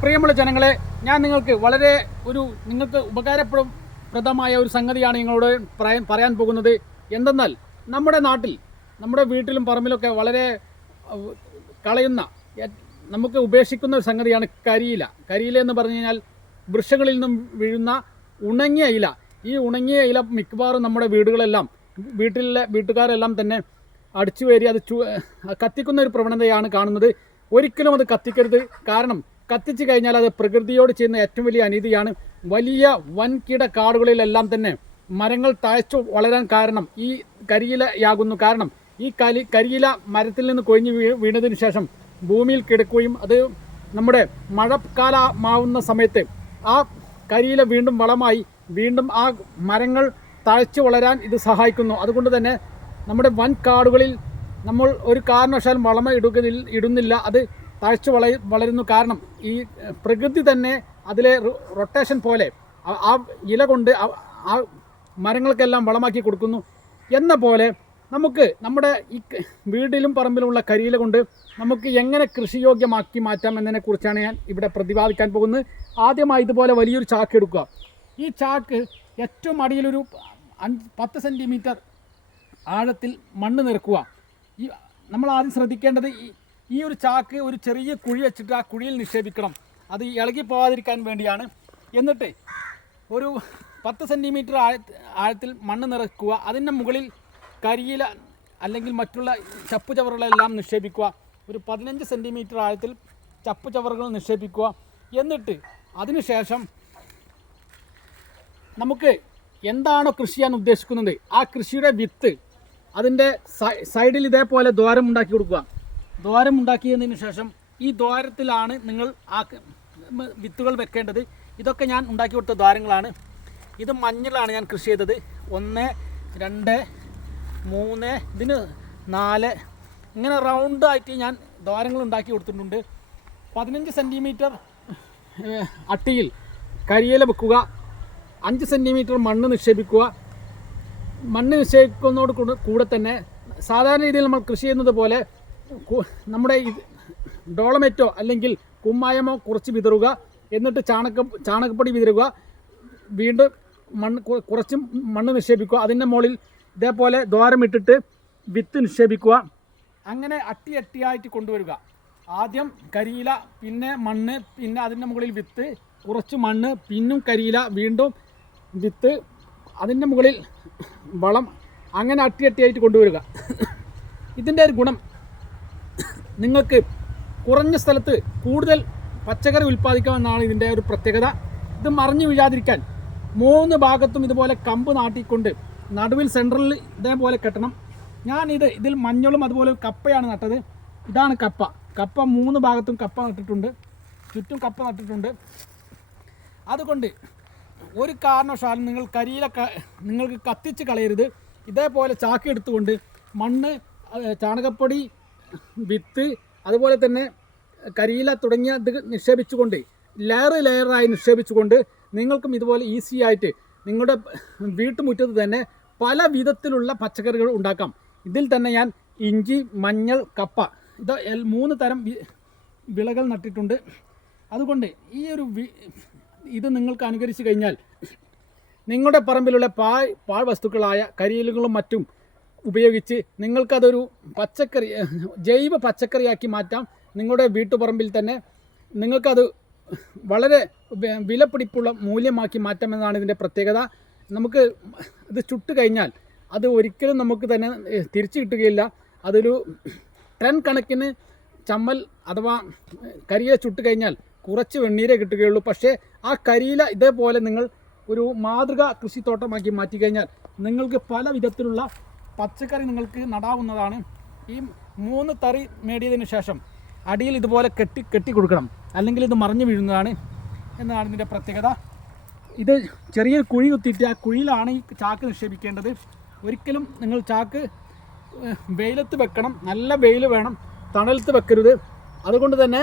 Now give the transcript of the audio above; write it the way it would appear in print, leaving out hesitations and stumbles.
പ്രിയമുള്ള ജനങ്ങളെ, ഞാൻ നിങ്ങൾക്ക് നിങ്ങൾക്ക് ഉപകാരപ്രദമായ ഒരു സംഗതിയാണ് നിങ്ങളോട് പറയാൻ പോകുന്നത്. എന്തെന്നാൽ നമ്മുടെ നാട്ടിൽ, നമ്മുടെ വീട്ടിലും പറമ്പിലൊക്കെ വളരെ കളയുന്ന, നമുക്ക് ഉപേക്ഷിക്കുന്ന ഒരു സംഗതിയാണ് കരിയില. കരിയില എന്ന് പറഞ്ഞു കഴിഞ്ഞാൽ വൃക്ഷങ്ങളിൽ നിന്നും വീഴുന്ന ഉണങ്ങിയ ഇല. ഈ ഉണങ്ങിയ ഇല മിക്കവാറും നമ്മുടെ വീട്ടുകാരെല്ലാം തന്നെ അടിച്ചു കയറി അത് കത്തിക്കുന്ന ഒരു പ്രവണതയാണ് കാണുന്നത്. ഒരിക്കലും അത് കത്തിക്കരുത്. കാരണം കത്തിച്ചു കഴിഞ്ഞാൽ അത് പ്രകൃതിയോട് ചെയ്യുന്ന ഏറ്റവും വലിയ അനീതിയാണ്. വലിയ വൻകിട കാടുകളിലെല്ലാം തന്നെ മരങ്ങൾ തഴച്ചു വളരാൻ കാരണം ഈ കരിയിലയാകുന്നു. കാരണം ഈ കരിയില മരത്തിൽ നിന്ന് കൊഴിഞ്ഞ് വീണതിന് ശേഷം ഭൂമിയിൽ കിടക്കുകയും അത് നമ്മുടെ മഴക്കാലമാവുന്ന സമയത്ത് ആ കരിയില വീണ്ടും വളമായി വീണ്ടും ആ മരങ്ങൾ തഴച്ചു വളരാൻ ഇത് സഹായിക്കുന്നു. അതുകൊണ്ട് തന്നെ നമ്മുടെ വൻ കാടുകളിൽ നമ്മൾ ഒരു കാരണവശാലും വളമ ഇടുന്നില്ല. അത് തഴച്ചു വളരുന്നു. കാരണം ഈ പ്രകൃതി തന്നെ അതിലെ റൊട്ടേഷൻ പോലെ ആ ഇല കൊണ്ട് ആ മരങ്ങൾക്കെല്ലാം വളമാക്കി കൊടുക്കുന്നു. എന്ന പോലെ നമുക്ക് നമ്മുടെ ഈ വീട്ടിലും പറമ്പിലുമുള്ള കരിയില കൊണ്ട് നമുക്ക് എങ്ങനെ കൃഷിയോഗ്യമാക്കി മാറ്റാം എന്നതിനെക്കുറിച്ചാണ് ഞാൻ ഇവിടെ പ്രതിപാദിക്കാൻ പോകുന്നത്. ആദ്യമായി ഇതുപോലെ വലിയൊരു ചാക്ക് എടുക്കുക. ഈ ചാക്ക് ഏറ്റവും അടിയിലൊരു 10 സെൻറ്റിമീറ്റർ ആഴത്തിൽ മണ്ണ് നിറക്കുക. നമ്മൾ ആദ്യം ശ്രദ്ധിക്കേണ്ടത് ഈ ഒരു ചാക്ക് ഒരു ചെറിയ കുഴി വെച്ചിട്ട് ആ കുഴിയിൽ നിക്ഷേപിക്കണം. അത് ഇളകി പോകാതിരിക്കാൻ വേണ്ടിയാണ്. എന്നിട്ട് ഒരു 10 സെൻറ്റിമീറ്റർ ആഴത്തിൽ മണ്ണ് നിറക്കുക. അതിൻ്റെ മുകളിൽ കരിയില അല്ലെങ്കിൽ മറ്റുള്ള ചപ്പുചവറുകളെല്ലാം നിക്ഷേപിക്കുക. ഒരു 15 സെൻറ്റിമീറ്റർ ആഴത്തിൽ ചപ്പുചവറുകൾ നിക്ഷേപിക്കുക. എന്നിട്ട് അതിനുശേഷം നമുക്ക് എന്താണോ കൃഷി ചെയ്യാൻ ഉദ്ദേശിക്കുന്നത് ആ കൃഷിയുടെ വിത്ത് അതിൻ്റെ സൈഡിൽ ഇതേപോലെ ദ്വാരം ഉണ്ടാക്കി കൊടുക്കുക. ദ്വാരം ഉണ്ടാക്കിയതിന് ശേഷം ഈ ദ്വാരത്തിലാണ് നിങ്ങൾ ആ വിത്തുകൾ വെക്കേണ്ടത്. ഇതൊക്കെ ഞാൻ ഉണ്ടാക്കി കൊടുത്ത ദ്വാരങ്ങളാണ്. ഇത് മഞ്ഞളാണ് ഞാൻ കൃഷി ചെയ്തത്. 1, 2, 3, ഇതിന് 4 ഇങ്ങനെ റൗണ്ടായിട്ട് ഞാൻ ദ്വാരങ്ങൾ ഉണ്ടാക്കി കൊടുത്തിട്ടുണ്ട്. 15 സെൻറ്റിമീറ്റർ അട്ടിയിൽ കരിയില വെക്കുക. 5 സെൻറ്റിമീറ്റർ മണ്ണ് നിക്ഷേപിക്കുക. മണ്ണ് നിക്ഷേപിക്കുന്നതോട് കൂടെ തന്നെ സാധാരണ രീതിയിൽ നമ്മൾ കൃഷി ചെയ്യുന്നത് പോലെ നമ്മുടെ ഡോളമേറ്റോ അല്ലെങ്കിൽ കുമ്മായമോ കുറച്ച് വിതറുക. എന്നിട്ട് ചാണകപ്പൊടി വിതറുക. വീണ്ടും കുറച്ച് മണ്ണ് നിക്ഷേപിക്കുക. അതിൻ്റെ മുകളിൽ ഇതേപോലെ ദ്വാരമിട്ടിട്ട് വിത്ത് നിക്ഷേപിക്കുക. അങ്ങനെ അട്ടിയായിട്ട് കൊണ്ടുവരിക. ആദ്യം കരിയില, പിന്നെ മണ്ണ്, പിന്നെ അതിൻ്റെ മുകളിൽ വിത്ത്, കുറച്ച് മണ്ണ്, പിന്നും കരിയില, വീണ്ടും വിത്ത്, അതിൻ്റെ മുകളിൽ വളം. അങ്ങനെ അട്ടിയായിട്ട് കൊണ്ടുവരിക. ഇതിൻ്റെ ഒരു ഗുണം, നിങ്ങൾക്ക് കുറഞ്ഞ സ്ഥലത്ത് കൂടുതൽ പച്ചക്കറി ഉൽപ്പാദിക്കാമെന്നാണ് ഇതിൻ്റെ ഒരു പ്രത്യേകത. ഇത് മറിഞ്ഞു വീഴാതിരിക്കാൻ 3 ഭാഗത്തും ഇതുപോലെ കമ്പ് നാട്ടിക്കൊണ്ട് നടുവിൽ സെൻട്രലിൽ ഇതേപോലെ കെട്ടണം. ഇതിൽ മഞ്ഞളും അതുപോലെ കപ്പയാണ് നട്ടത്. ഇതാണ് കപ്പ. 3 ഭാഗത്തും കപ്പ നട്ടിട്ടുണ്ട്. ചുറ്റും കപ്പ നട്ടിട്ടുണ്ട്. അതുകൊണ്ട് ഒരു കാരണവശാലും നിങ്ങൾ കരിയില നിങ്ങൾക്ക് കത്തിച്ച് കളയരുത്. ഇതേപോലെ ചാക്കി എടുത്തുകൊണ്ട് മണ്ണ്, ചാണകപ്പൊടി, വിത്ത്, അതുപോലെ തന്നെ കരിയില തുടങ്ങിയ ഇത് നിക്ഷേപിച്ചുകൊണ്ട് ലെയറായി നിക്ഷേപിച്ചുകൊണ്ട് നിങ്ങൾക്കും ഇതുപോലെ ഈസി ആയിട്ട് നിങ്ങളുടെ വീട്ടുമുറ്റത്ത് തന്നെ പല വിധത്തിലുള്ള പച്ചക്കറികൾ ഉണ്ടാക്കാം. ഇതിൽ തന്നെ ഞാൻ ഇഞ്ചി, മഞ്ഞൾ, കപ്പ, ഇത് 3 തരം വിളകൾ നട്ടിട്ടുണ്ട്. അതുകൊണ്ട് ഇത് നിങ്ങൾക്ക് അനുകരിച്ച് കഴിഞ്ഞാൽ നിങ്ങളുടെ പറമ്പിലുള്ള പാഴ്വസ്തുക്കളായ കരിയിലകളും മറ്റും ഉപയോഗിച്ച് നിങ്ങൾക്കതൊരു ജൈവ പച്ചക്കറിയാക്കി മാറ്റാം. നിങ്ങളുടെ വീട്ടുപറമ്പിൽ തന്നെ നിങ്ങൾക്കത് വളരെ വിലപിടിപ്പുള്ള മൂല്യമാക്കി മാറ്റാമെന്നാണ് ഇതിൻ്റെ പ്രത്യേകത. നമുക്ക് ഇത് ചുട്ട് കഴിഞ്ഞാൽ അത് ഒരിക്കലും നമുക്ക് തന്നെ തിരിച്ചു കിട്ടുകയില്ല. അതൊരു ടൺ കണക്കിന് ചമ്മൽ അഥവാ കരിയില ചുട്ട് കഴിഞ്ഞാൽ കുറച്ച് വെണ്ണീരേ കിട്ടുകയുള്ളൂ. പക്ഷേ ആ കരിയില ഇതേപോലെ നിങ്ങൾ ഒരു മാതൃക കൃഷിത്തോട്ടമാക്കി മാറ്റിക്കഴിഞ്ഞാൽ നിങ്ങൾക്ക് പല വിധത്തിലുള്ള പച്ചക്കറി നിങ്ങൾക്ക് നടാവുന്നതാണ്. ഈ 3 തറി നേടിയതിന് ശേഷം അടിയിൽ ഇതുപോലെ കെട്ടി കൊടുക്കണം. അല്ലെങ്കിൽ ഇത് മറിഞ്ഞു വീഴുന്നതാണ് എന്നതാണ് ഇതിൻ്റെ പ്രത്യേകത. ഇത് ചെറിയ കുഴി കുത്തിയിട്ട് ആ കുഴിയിലാണ് ഈ ചാക്ക് നിക്ഷേപിക്കേണ്ടത്. ഒരിക്കലും നിങ്ങൾ ചാക്ക് വെയിലത്ത് വെക്കണം. നല്ല വെയിൽ വേണം, തണലത്ത് വെക്കരുത്. അതുകൊണ്ട് തന്നെ